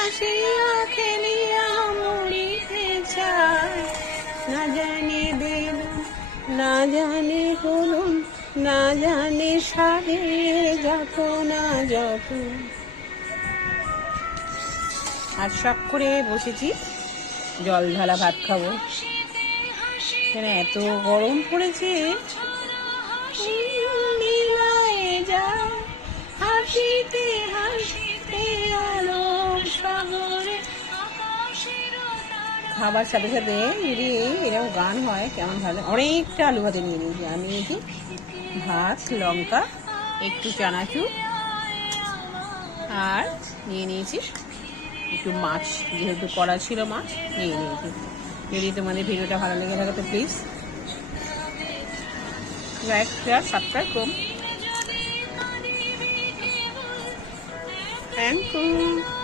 হাসিয়া খেলিয়া মরিতে চায়। না জানি বেদন, না জানি হলুন, না জানি সারে যত না যত। আর শখ করে বসেছি জল ঢালা ভাত খাবো। এখানে এত গরম পড়েছে। হাসিতে হাসিতে আলো সাগরে। খাবার সাথে সাথে যদি এরকম গান হয় কেমন ভালো। অনেকটা আলু ভাতে নিয়ে নিয়েছি আমি। নিয়েছি ভাত, লঙ্কা, একটু চানাচুর, আর নিয়ে নিয়েছি একটু মাছ, যেহেতু করা ছিল মাছ নিয়ে নিয়েছি। যদি তোমাদের ভিডিওটা ভালো লেগে থাকে তো প্লিজ লাইক, শেয়ার, সাবস্ক্রাইব করুন। Thank you.